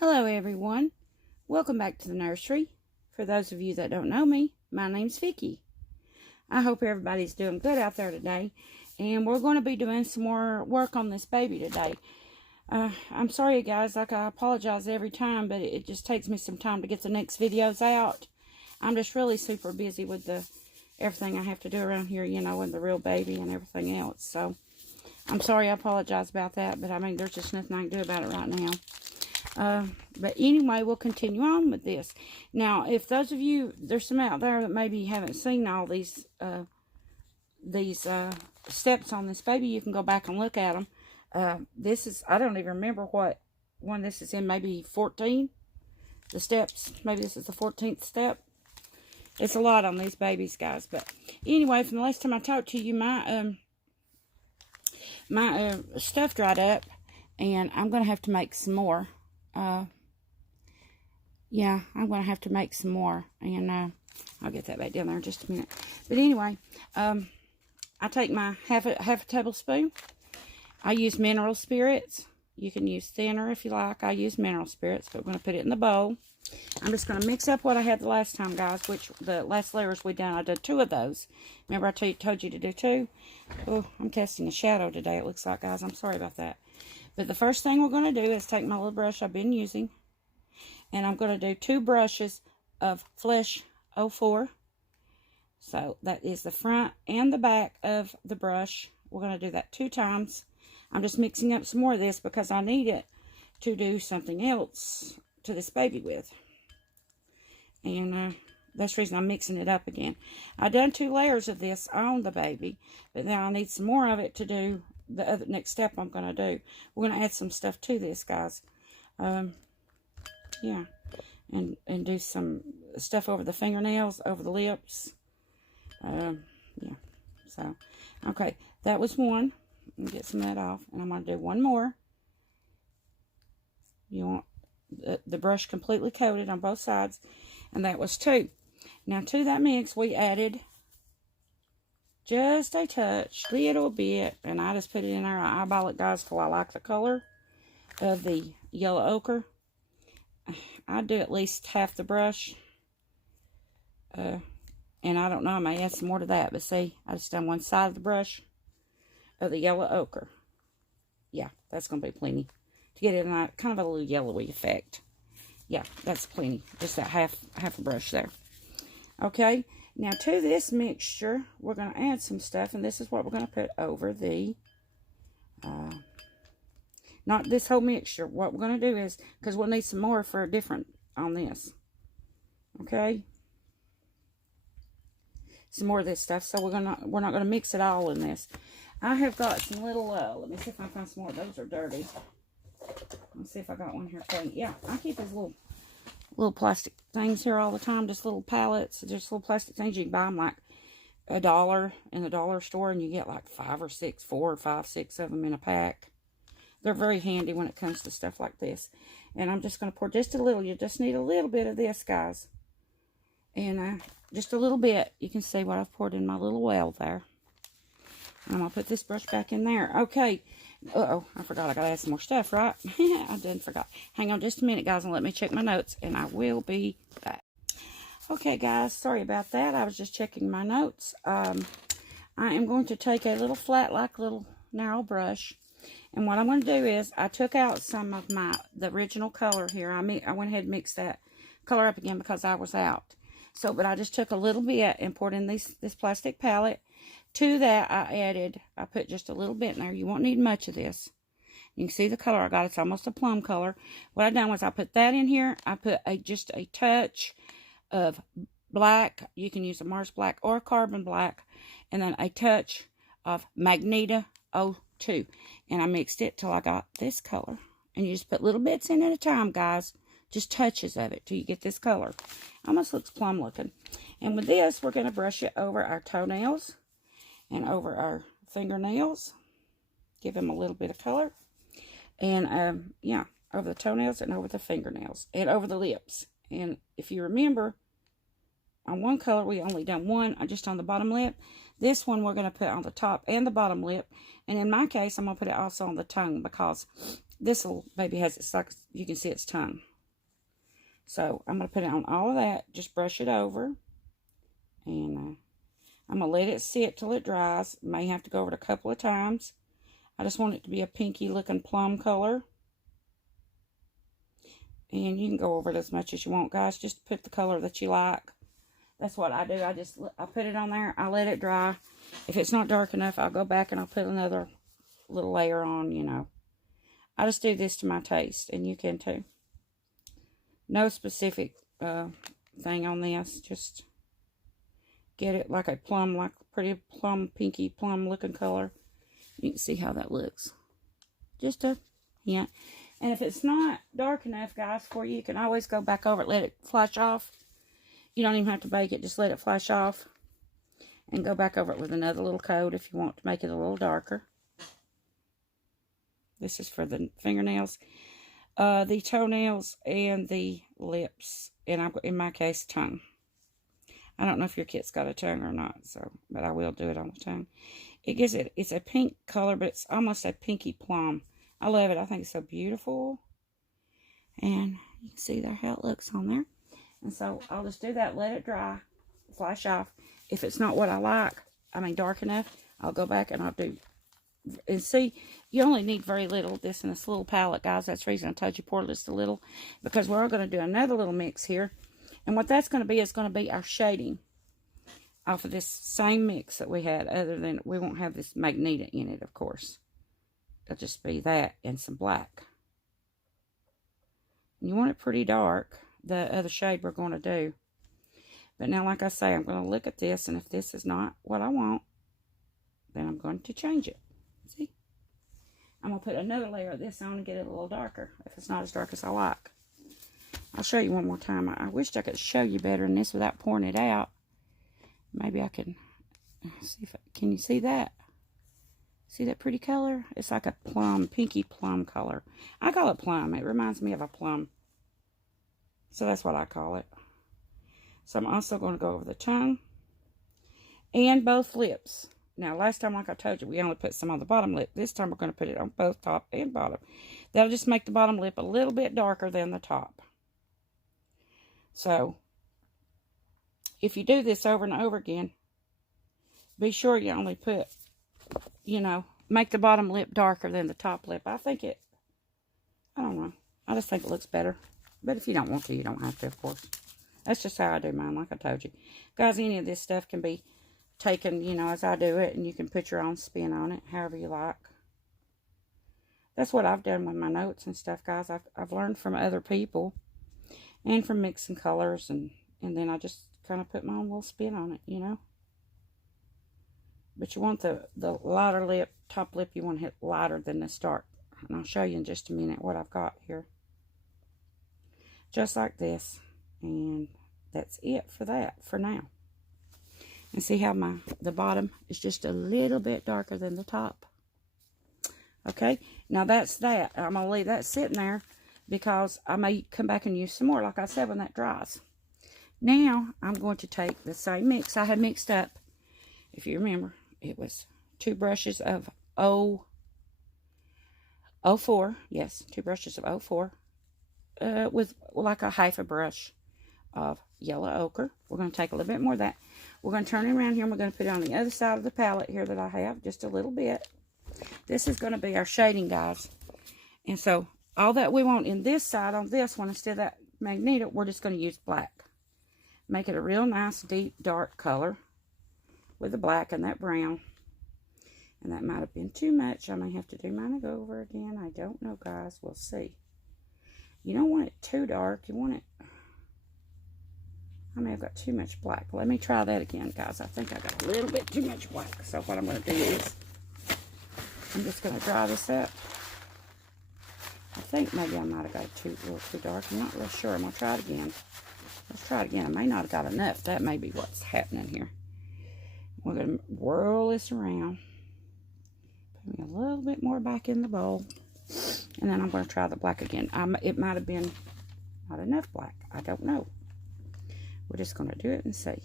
Hello everyone, welcome back to the nursery. For those of you that don't know me, my name's Vicki. I hope everybody's doing good out there today, and we're going to be doing some more work on this baby today. I'm sorry guys, I apologize every time, but it just takes me some time to get the next videos out. I'm just really super busy with everything I have to do around here, you know, and the real baby and everything else. So I'm sorry, I apologize about that, but I mean, there's just nothing I can do about it right now. But anyway, we'll continue on with this. Now, if those of you, there's some out there that maybe haven't seen all these steps on this baby, you can go back and look at them. This is, I don't even remember what one this is in, maybe 14, the steps, maybe this is the 14th step. It's a lot on these babies, guys. But anyway, from the last time I talked to you, my stuff dried up, and I'm going to have to make some more. Yeah, I'm going to have to make some more, and I'll get that back down there in just a minute. But anyway, I take my half a tablespoon. I use mineral spirits. You can use thinner if you like. I use mineral spirits, but we're going to put it in the bowl. I'm just going to mix up what I had the last time, guys, which the last layers we done, I did 2 of those. Remember I told you to do 2? Oh, I'm casting a shadow today, it looks like, guys. I'm sorry about that. But the first thing we're going to do is take my little brush I've been using, and I'm going to do 2 brushes of Flesh 04. So that is the front and the back of the brush. We're going to do that 2 times. I'm just mixing up some more of this because I need it to do something else to this baby with. And that's the reason I'm mixing it up again. I've done 2 layers of this on the baby, but now I need some more of it to do the other next step I'm going to do. We're going to add some stuff to this, guys. Yeah, and do some stuff over the fingernails, over the lips. Yeah, so, okay, that was one. Let me get some of that off, and I'm going to do one more. You want the brush completely coated on both sides, and that was 2. Now, to that mix, we added just a touch, little bit, and I just put it in there. I eyeball it, guys, because I like the color of the yellow ochre. I do at least half the brush, and I don't know, I may add some more to that, but see, I just done one side of the brush of the yellow ochre. Yeah, that's going to be plenty to get it in a kind of a little yellowy effect. Yeah, that's plenty, just that half a brush there. Okay, now to this mixture, we're going to add some stuff, and this is what we're going to put over the, not this whole mixture. What we're going to do is, because we'll need some more for a different on this. Okay, some more of this stuff. So we're not going to mix it all in this. I have got some little, let me see if I can find some more. Those are dirty. Let's see if I got one here clean. Yeah, I keep these little plastic things here all the time, just little pallets, just little plastic things. You can buy them like $1 in the dollar store, and you get like 4 or 5, 6 of them in a pack. They're very handy when it comes to stuff like this. And I'm just going to pour just a little. You just need a little bit of this, guys. And just a little bit. You can see what I've poured in my little well there. And I'm going to put this brush back in there. Okay. Uh-oh, I forgot I got to add some more stuff, right? I didn't forgot. Hang on just a minute, guys, and let me check my notes, and I will be back. Okay, guys, sorry about that. I was just checking my notes. I am going to take a little flat, like little narrow brush, and what I'm going to do is I took out some of the original color here. I went ahead and mixed that color up again because I was out. So, but I just took a little bit and poured in this plastic palette. To that, I put just a little bit in there. You won't need much of this. You can see the color I got. It's almost a plum color. What I done was I put that in here. I put just a touch of black. You can use a Mars black or a carbon black. And then a touch of Magneto 02. And I mixed it till I got this color. And you just put little bits in at a time, guys. Just touches of it till you get this color. Almost looks plum looking. And with this, we're going to brush it over our toenails and over our fingernails. Give them a little bit of color. And, yeah, over the toenails and over the fingernails. And over the lips. And if you remember, on one color, we only done one just on the bottom lip. This one we're going to put on the top and the bottom lip. And in my case, I'm going to put it also on the tongue because this little baby has, it's like, you can see its tongue. So I'm going to put it on all of that. Just brush it over. And I'm going to let it sit till it dries. May have to go over it a couple of times. I just want it to be a pinky looking plum color. And you can go over it as much as you want, guys. Just put the color that you like. That's what I do. I put it on there. I let it dry. If it's not dark enough, I'll go back and I'll put another little layer on, you know. I just do this to my taste, and you can too. No specific thing on this. Just get it like a plum, like pretty plum, pinky plum looking color. You can see how that looks. Just a hint. And if it's not dark enough, guys, for you, you can always go back over it, let it flash off. You don't even have to bake it, just let it flash off. And go back over it with another little coat if you want to make it a little darker. This is for the fingernails, the toenails, and the lips. And in my case, tongue. I don't know if your kit's got a tongue or not, but I will do it on the tongue. It gives it, it's a pink color, but it's almost a pinky plum. I love it. I think it's so beautiful. And you can see there how it looks on there. And so I'll just do that, let it dry, flash off. If it's not what I like, dark enough, I'll go back and I'll do. And see, you only need very little of this in this little palette, guys. That's the reason I told you pour just a little. Because we're going to do another little mix here. And what that's going to be is going to be our shading off of this same mix that we had. Other than, we won't have this magnesia in it, of course. It'll just be that and some black. You want it pretty dark, the other shade we're going to do. But now, like I say, I'm going to look at this, and if this is not what I want, then I'm going to change it. See? I'm going to put another layer of this on and get it a little darker, if it's not as dark as I like. I'll show you one more time. I wished I could show you better than this without pouring it out. Maybe I can see if can you see that? See that pretty color? It's like a plum, pinky plum color. I call it plum. It reminds me of a plum. So that's what I call it. So I'm also going to go over the tongue and both lips. Now, last time, like I told you, we only put some on the bottom lip. This time, we're going to put it on both top and bottom. That'll just make the bottom lip a little bit darker than the top. So, if you do this over and over again, be sure you only put, you know, make the bottom lip darker than the top lip. I don't know. I just think it looks better. But if you don't want to, you don't have to, of course. That's just how I do mine, like I told you. Guys, any of this stuff can be taken, you know, as I do it, and you can put your own spin on it, however you like. That's what I've done with my notes and stuff, guys. I've learned from other people and from mixing colors, and then I just kind of put my own little spin on it, you know. But you want the lighter lip, top lip, you want to hit lighter than this dark. And I'll show you in just a minute what I've got here. Just like this. And that's it for that for now. And see how the bottom is just a little bit darker than the top. Okay, now that's that. I'm going to leave that sitting there because I may come back and use some more, like I said, when that dries. Now, I'm going to take the same mix I had mixed up. If you remember, it was 2 brushes of 04. Yes, 2 brushes of 04. With like a half a brush of yellow ochre. We're going to take a little bit more of that. We're going to turn it around here, and we're going to put it on the other side of the palette here that I have, just a little bit. This is going to be our shading, guys. And so, all that we want in this side, on this one, instead of that magnesia, we're just going to use black. Make it a real nice, deep, dark color with the black and that brown. And that might have been too much. I may have to do mine over again. I don't know, guys. We'll see. You don't want it too dark. You want it... I may have got too much black. Let me try that again, guys. I think I got a little bit too much black. So what I'm going to do is... I'm just going to dry this up. I think maybe I might have got it a little too dark. I'm not real sure. I'm going to try it again. Let's try it again. I may not have got enough. That may be what's happening here. We're going to whirl this around. Put me a little bit more back in the bowl. And then I'm going to try the black again. It might have been not enough black. I don't know. We're just going to do it and see.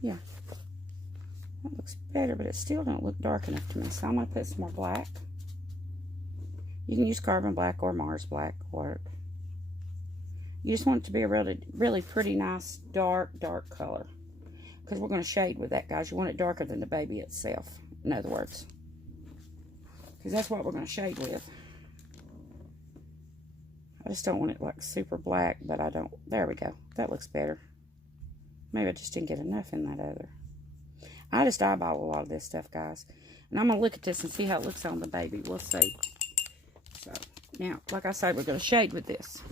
Yeah. That looks better, but it still don't look dark enough to me. So I'm going to put some more black. You can use carbon black or Mars black. Or you just want it to be a really, really pretty, nice, dark color. Because we're going to shade with that, guys. You want it darker than the baby itself, in other words. Because that's what we're going to shade with. I just don't want it like super black, but I don't. There we go. That looks better. Maybe I just didn't get enough in that other. I just eyeball a lot of this stuff, guys. And I'm going to look at this and see how it looks on the baby. We'll see. So, now, like I say, we're going to shade with this.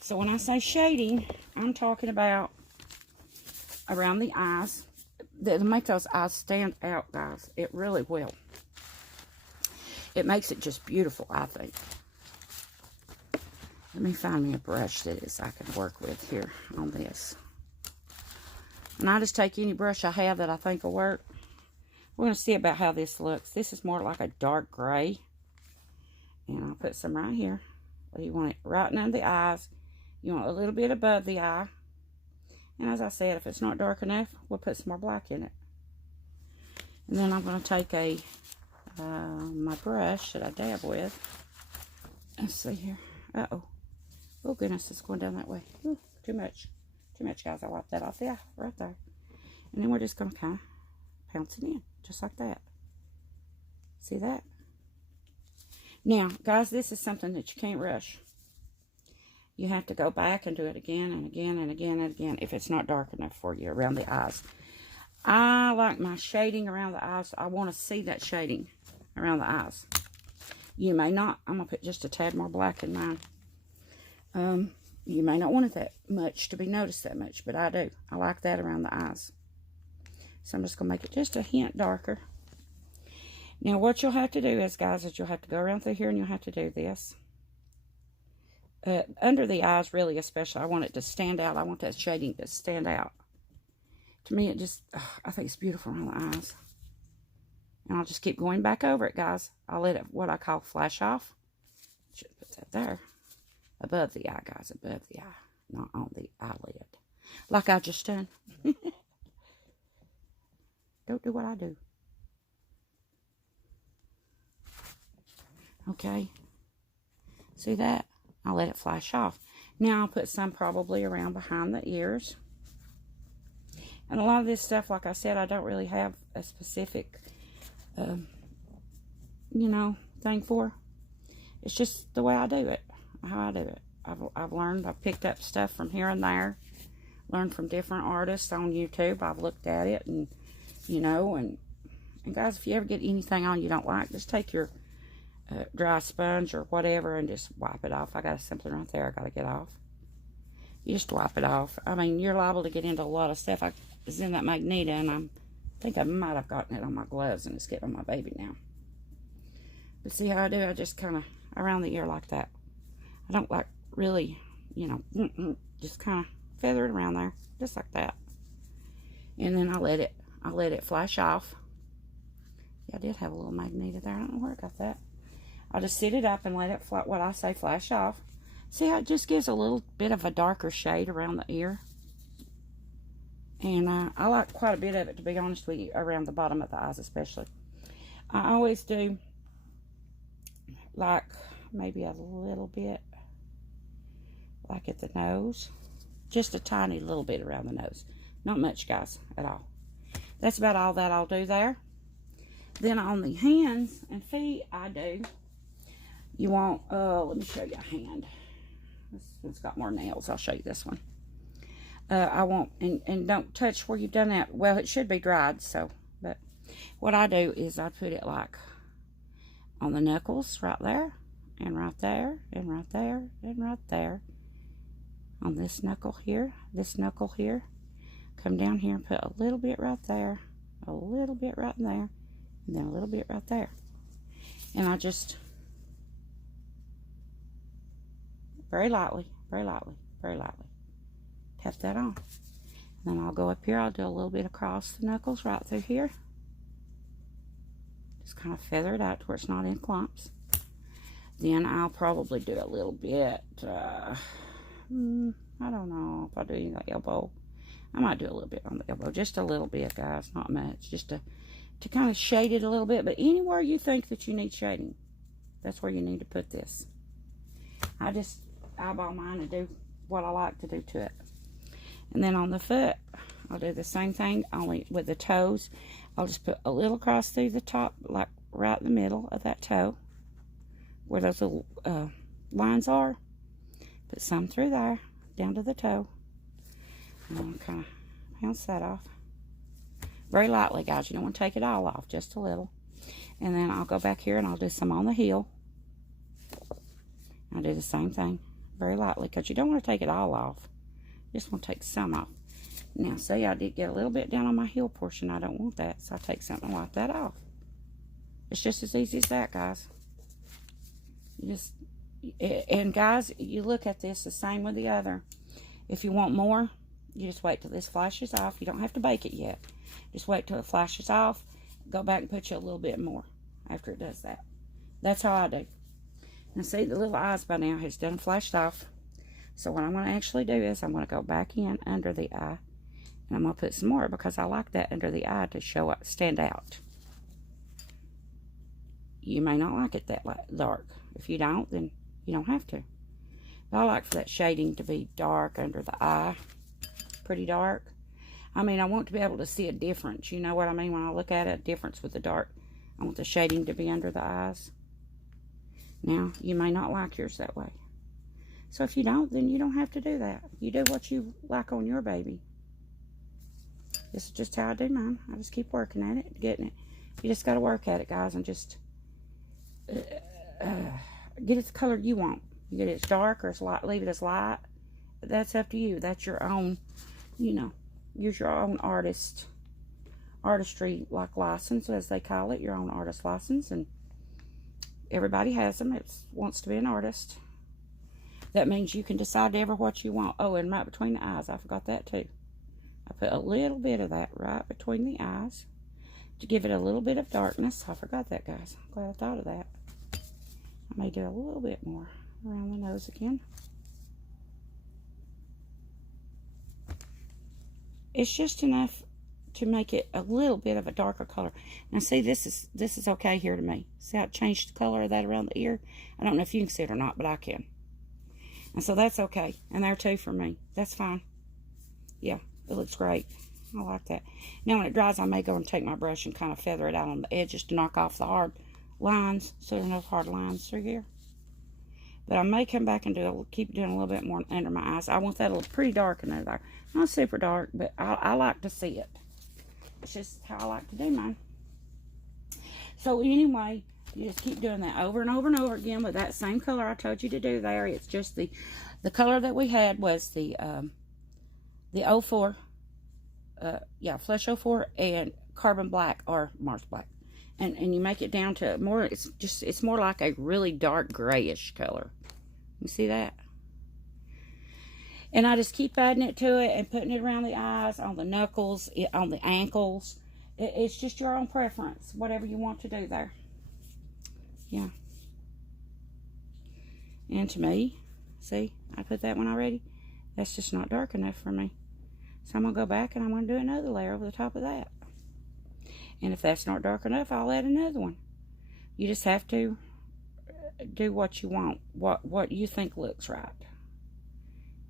So, when I say shading, I'm talking about around the eyes. To make those eyes stand out, guys. It really will. It makes it just beautiful, I think. Let me find me a brush that I can work with here on this. And I just take any brush I have that I think will work. We're going to see about how this looks. This is more like a dark gray. And I'll put some right here. You want it right under the eyes. You want a little bit above the eye. And as I said, if it's not dark enough, we'll put some more black in it. And then I'm going to take my brush that I dab with. Let's see here. Uh-oh. Oh, goodness, it's going down that way. Ooh, too much. Too much, guys. I'll wipe that off there, right there. And then we're just going to kind of pounce it in, just like that. See that? Now, guys, this is something that you can't rush. You have to go back and do it again and again and again and again if it's not dark enough for you around the eyes. I like my shading around the eyes. I want to see that shading around the eyes. You may not. I'm going to put just a tad more black in mine. You may not want it that much to be noticed that much, but I do. I like that around the eyes. So I'm just going to make it just a hint darker. Now, what you'll have to do is, guys, is you'll have to go around through here and you'll have to do this. Under the eyes, really, especially, I want it to stand out. I want that shading to stand out. To me, it just, I think it's beautiful around the eyes. And I'll just keep going back over it, guys. I'll let it, what I call, flash off. Should put that there. Above the eye, guys. Above the eye. Not on the eyelid. Like I just done. Don't do what I do. Okay. See that? I'll let it flash off. Now I'll put some probably around behind the ears. And a lot of this stuff, like I said, I don't really have a specific, you know, thing for. It's just the way I do it. How I do it. I've learned. I've picked up stuff from here and there. Learned from different artists on YouTube. I've looked at it and, you know, and guys, if you ever get anything on you don't like, just take your dry sponge or whatever and just wipe it off. I got something right there I got to get off. You just wipe it off. I mean, you're liable to get into a lot of stuff. I was in that Magneto, and I think I might have gotten it on my gloves, and it's getting on my baby now. But see how I do? I just kind of around the ear like that. I don't like really, you know, just kind of feather it around there, just like that. And then I let it flash off. Yeah, I did have a little Magneto there. I don't know where I got that. I'll just sit it up and let it, what I say, flash off. See how it just gives a little bit of a darker shade around the ear. And I like quite a bit of it, to be honest with you, around the bottom of the eyes especially. I always do like maybe a little bit like at the nose. Just a tiny little bit around the nose. Not much, guys, at all. That's about all that I'll do there. Then on the hands and feet, I do. You want, let me show you a hand. This one's got more nails. I'll show you this one. I want, and don't touch where you've done that. Well, it should be dried, so, but what I do is I put it like on the knuckles right there, and right there, and right there, and right there. On this knuckle here, come down here and put a little bit right there, a little bit right in there, and then a little bit right there. And I just very lightly tap that on. And then I'll go up here, I'll do a little bit across the knuckles right through here. Just kind of feather it out to where it's not in clumps. Then I'll probably do a little bit, I don't know if I'll do any on the elbow. I might do a little bit on the elbow, just a little bit, guys, not much, just to kind of shade it a little bit. But anywhere you think that you need shading, That's where you need to put this. I just eyeball mine and do what I like to do to it. And then on the foot, I'll do the same thing, only with the toes. I'll just put a little across through the top, like right in the middle of that toe, where those little lines are. Put some through there, down to the toe. And I'm kind of bounce that off. Very lightly, guys. You don't want to take it all off, just a little. And then I'll go back here and I'll do some on the heel. I'll do the same thing, very lightly, because you don't want to take it all off. You just want to take some off. Now, see, I did get a little bit down on my heel portion. I don't want that, so I take something and wipe that off. It's just as easy as that, guys. You just, and guys, you look at this the same with the other. If you want more, you just wait till this flashes off. You don't have to bake it yet. Just wait till it flashes off. Go back and put you a little bit more after it does that. That's how I do. Now, see, the little eyes by now has done flashed off. So what I'm going to actually do is I'm going to go back in under the eye. And I'm going to put some more because I like that under the eye to show up, stand out. You may not like it that dark. If you don't, then you don't have to. But I like for that shading to be dark under the eye. Pretty dark. I mean, I want to be able to see a difference. You know what I mean when I look at it? A difference with the dark. I want the shading to be under the eyes. Now, you may not like yours that way. So if you don't, then you don't have to do that. You do what you like on your baby. This is just how I do mine. I just keep working at it, getting it. You just got to work at it, guys, and just get it the color you want. You get it as dark or as light, leave it as light. That's up to you. That's your own, you know, use your own artistry, like license, as they call it, your own artist license. And everybody has them. It wants to be an artist. That means you can decide ever what you want. Oh, and right between the eyes. I forgot that too. I put a little bit of that right between the eyes to give it a little bit of darkness. I forgot that, guys. I'm glad I thought of that. I may do a little bit more around the nose again. It's just enough to make it a little bit of a darker color. Now, see, this is okay here to me. See how it changed the color of that around the ear? I don't know if you can see it or not, but I can. And so that's okay. And there too for me. That's fine. Yeah, it looks great. I like that. Now when it dries, I may go and take my brush and kind of feather it out on the edges to knock off the hard lines, so there's no hard lines through here. But I may come back and keep doing a little bit more under my eyes. I want that a little pretty dark in there. Not super dark, but I like to see it. It's just how I like to do mine. So anyway, you just keep doing that over and over and over again with that same color I told you to do there. It's just the color that we had was the 04, Flesh 04 and Carbon Black or Mars Black. And you make it down to more, it's more like a really dark grayish color. You see that? And I just keep adding it to it and putting it around the eyes, on the knuckles, on the ankles. It's just your own preference, whatever you want to do there. Yeah. And to me, see, I put that one already. That's just not dark enough for me. So I'm going to go back and I'm going to do another layer over the top of that. And if that's not dark enough, I'll add another one. You just have to do what you want, what you think looks right.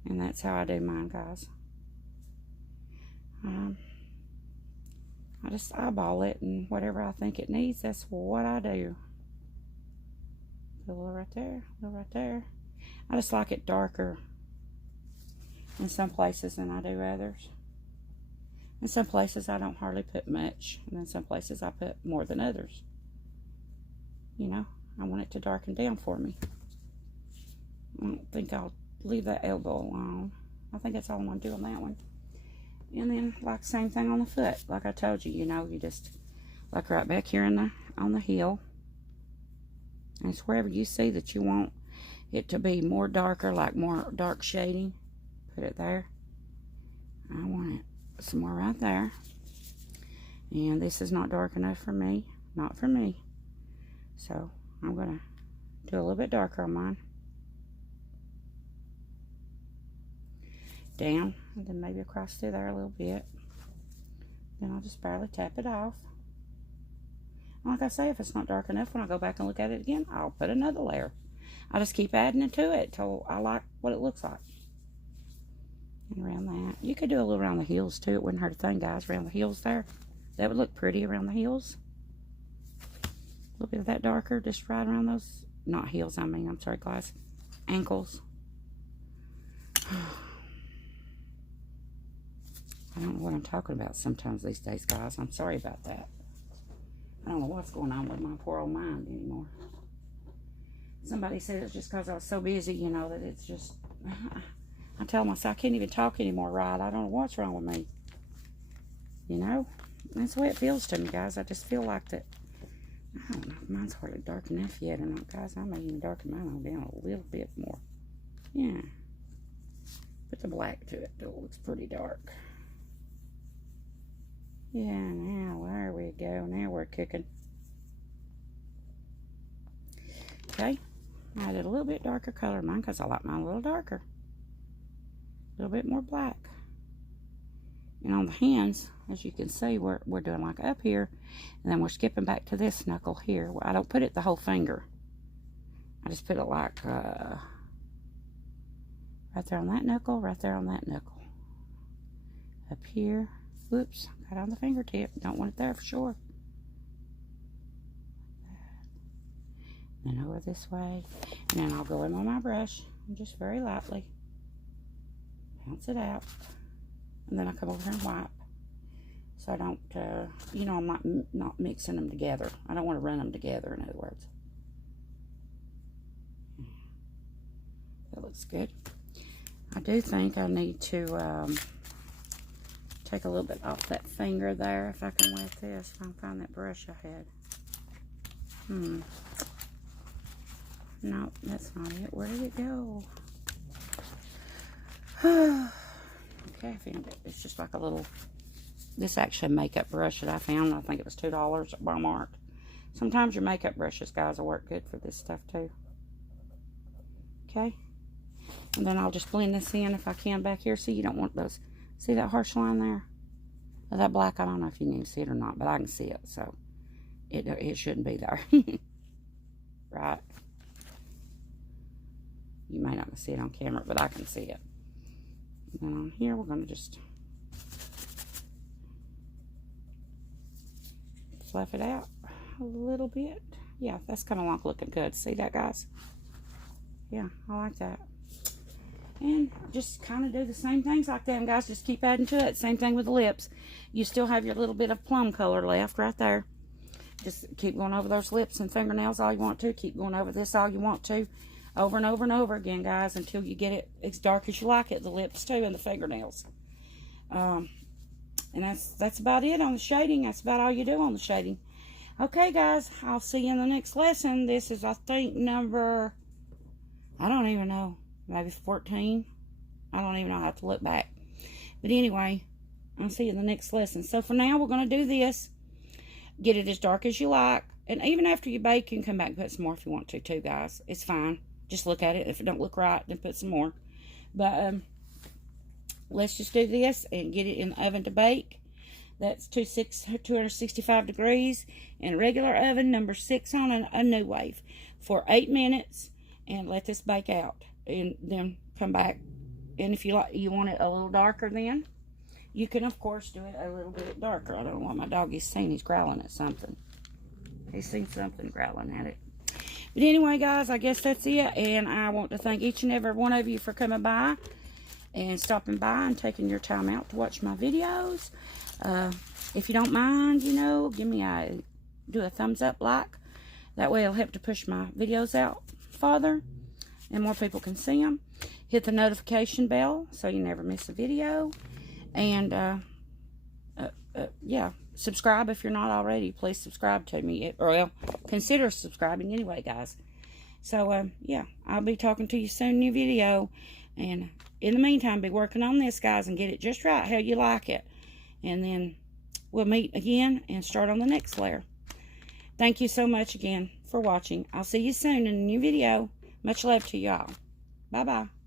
And that's how I do mine, guys. I just eyeball it, and whatever I think it needs, that's what I do. A little right there, a little right there. I just like it darker in some places than I do others. In some places I don't hardly put much, and in some places I put more than others. You know, I want it to darken down for me. I don't think I'll leave that elbow alone. I think that's all I'm going to do on that one. And then, like, same thing on the foot. Like I told you, you know, you just, like right back here on the heel. And it's wherever you see that you want it to be more darker, like more dark shading. Put it there. I want it some more right there. And this is not dark enough for me. Not for me. So, I'm going to do a little bit darker on mine. Down, and then maybe across through there a little bit. Then I'll just barely tap it off. Like I say, if it's not dark enough, when I go back and look at it again, I'll put another layer. I just keep adding it to it till I like what it looks like. And around that. You could do a little around the heels too. It wouldn't hurt a thing, guys. Around the heels there. That would look pretty around the heels. A little bit of that darker, just right around those. Not heels, I mean. I'm sorry, guys. Ankles. I don't know what I'm talking about sometimes these days, guys. I'm sorry about that. I don't know what's going on with my poor old mind anymore. Somebody said it's just because I was so busy, you know, that it's just... I tell myself I can't even talk anymore, right? I don't know what's wrong with me. You know? That's the way it feels to me, guys. I just feel like that... I don't know if mine's hardly dark enough yet or not, guys. I may even darken mine on down a little bit more. Yeah. Put the black to it, though. It looks pretty dark. Yeah, now, there we go. Now we're cooking. Okay. I added a little bit darker color in mine because I like mine a little darker. A little bit more black. And on the hands, as you can see, we're doing like up here. And then we're skipping back to this knuckle here. Well, I don't put it the whole finger. I just put it like right there on that knuckle, right there on that knuckle. Up here. Whoops, got on the fingertip. Don't want it there for sure. Then over this way. And then I'll go in with my brush and just very lightly bounce it out. And then I come over here and wipe. So I don't, you know, I'm not mixing them together. I don't want to run them together, in other words. That looks good. I do think I need to take a little bit off that finger there, if I can with this, if I can find that brush I had. No, that's not it. Where did it go? Okay, I found it. It's just like a little, this actually a makeup brush that I found. I think it was $2 at Walmart. Sometimes your makeup brushes, guys, will work good for this stuff too. Okay. And then I'll just blend this in if I can back here. See, you don't want those. See that harsh line there? Or that black, I don't know if you can see it or not, but I can see it, so it shouldn't be there. Right? You may not see it on camera, but I can see it. And then on here, we're going to just fluff it out a little bit. Yeah, that's kind of like looking good. See that, guys? Yeah, I like that. And just kind of do the same things like that, guys. Just keep adding to it. Same thing with the lips. You still have your little bit of plum color left right there. Just keep going over those lips and fingernails all you want to. Keep going over this all you want to. Over and over and over again, guys, until you get it as dark as you like it. The lips, too, and the fingernails. And that's about it on the shading. That's about all you do on the shading. Okay, guys. I'll see you in the next lesson. This is, I think, number... I don't even know. Maybe 14. I don't even know. I have to look back. But anyway, I'll see you in the next lesson. So for now, we're going to do this. Get it as dark as you like. And even after you bake, you can come back and put some more if you want to, too, guys. It's fine. Just look at it. If it don't look right, then put some more. But let's just do this and get it in the oven to bake. That's 265 degrees. In a regular oven, number 6 on a new wave. For 8 minutes. And let this bake out. And then come back. And if you like, you want it a little darker then, you can of course do it a little bit darker. I don't know what my dog is saying. He's growling at something. He's seen something growling at it. But anyway, guys, I guess that's it. And I want to thank each and every one of you for coming by and stopping by and taking your time out to watch my videos. If you don't mind, you know, do a thumbs up, like. That way it'll help to push my videos out farther and more people can see them. Hit the notification bell so you never miss a video. And yeah, subscribe if you're not already. Please subscribe to me, or well, consider subscribing anyway, guys. So yeah, I'll be talking to you soon, new video. And in the meantime, be working on this, guys, and get it just right how you like it. And then we'll meet again and start on the next layer. Thank you so much again for watching. I'll see you soon in a new video. Much love to y'all. Bye-bye.